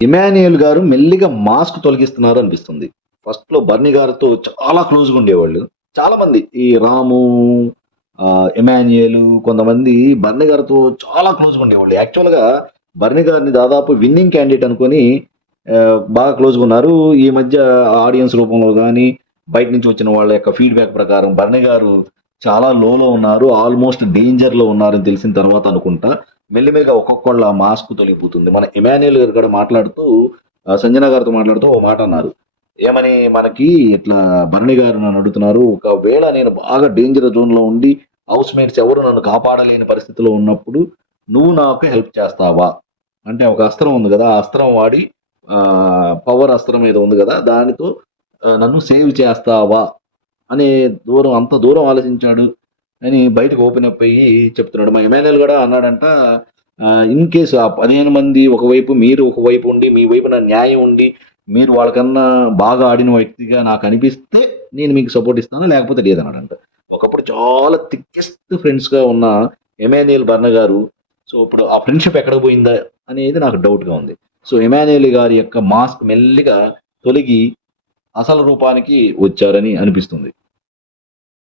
ఇమాన్యుయల్ గారు మెల్లిగా మాస్క్ తొలగిస్తున్నారు అనిపిస్తుంది. ఫస్ట్‌లో బర్నీ గారితో చాలా క్లోజ్‌గా ఉండేవాళ్ళు. చాలామంది ఈ రాము, ఇమాన్యుయల్ కొంతమంది బర్నీ గారితో చాలా క్లోజ్‌గా ఉండేవాళ్ళు. యాక్చువల్‌గా బర్నీ గారిని దాదాపు విన్నింగ్ క్యాండిడేట్ అనుకోని బాగా క్లోజ్‌గా ఉన్నారు. ఈ మధ్య ఆడియన్స్ రూపంలో గాని, బయట నుంచి వచ్చిన వాళ్ళ యొక్క ఫీడ్‌బ్యాక్ ప్రకారం బర్నీ గారు చాలా లోలో ఉన్నారు. ఆల్‌మోస్ట్ డేంజర్‌లో ఉన్నారని తెలిసిన తర్వాత అనుకుంటా, మెల్లిమెల్లిగా ఒక్కొక్కళ్ళ మాస్క్ తొలగిపోతుంది. మన ఇమాన్యుయల్ గారు కూడా మాట్లాడుతూ సంజన గారితో మాట్లాడుతూ ఓ మాట అన్నారు. ఏమని మనకి ఇట్లా భరణి గారు నన్ను అడుగుతున్నారు. ఒకవేళ నేను బాగా డేంజర్ జోన్‌లో ఉండి హౌస్‌మేట్స్ ఎవరు నన్ను కాపాడలేని పరిస్థితిలో ఉన్నప్పుడు నువ్వు నాకు హెల్ప్ చేస్తావా? అంటే ఒక అస్త్రం ఉంది గదా! ఆ అస్త్రం వాడి పవర్ అస్త్రం ఏదో ఉంది గదా! దానితో నన్ను సేవ్ చేస్తావా? అనే అంత దూరం ఆలోచించాడు అని బయటకు ఓపెన్ అప్ అయ్యి చెప్తున్నాడు. మా ఇమాన్యుయల్ గూడా అన్నాడంట ఇన్ కేస్ ఆ 15 మంది ఒకవైపు, మీరు ఒకవైపు ఉండి, మీ వైపున న్యాయం ఉండి, మీరు వాళ్ళకన్నా బాగా ఆడిన వ్యక్తిగా నాకనిపిస్తే నేను మీకు సపోర్ట్ ఇస్తాను. లేకపోతే లేదన్నాడంట. ఒకప్పుడు చాలా థిక్కెస్ట్ ఫ్రెండ్స్‌గా ఉన్న ఇమాన్యుయల్ బర్న గారు సో, ఇప్పుడు ఆ ఫ్రెండ్‌షిప్ ఎక్కడికి పోయిందా అనేది నాకు డౌట్‌గా ఉంది. సో, ఇమాన్యుయల్ గారి యొక్క మాస్క్ మెల్లిగా తొలగి అసలు రూపానికి వచ్చారని అనిపిస్తుంది.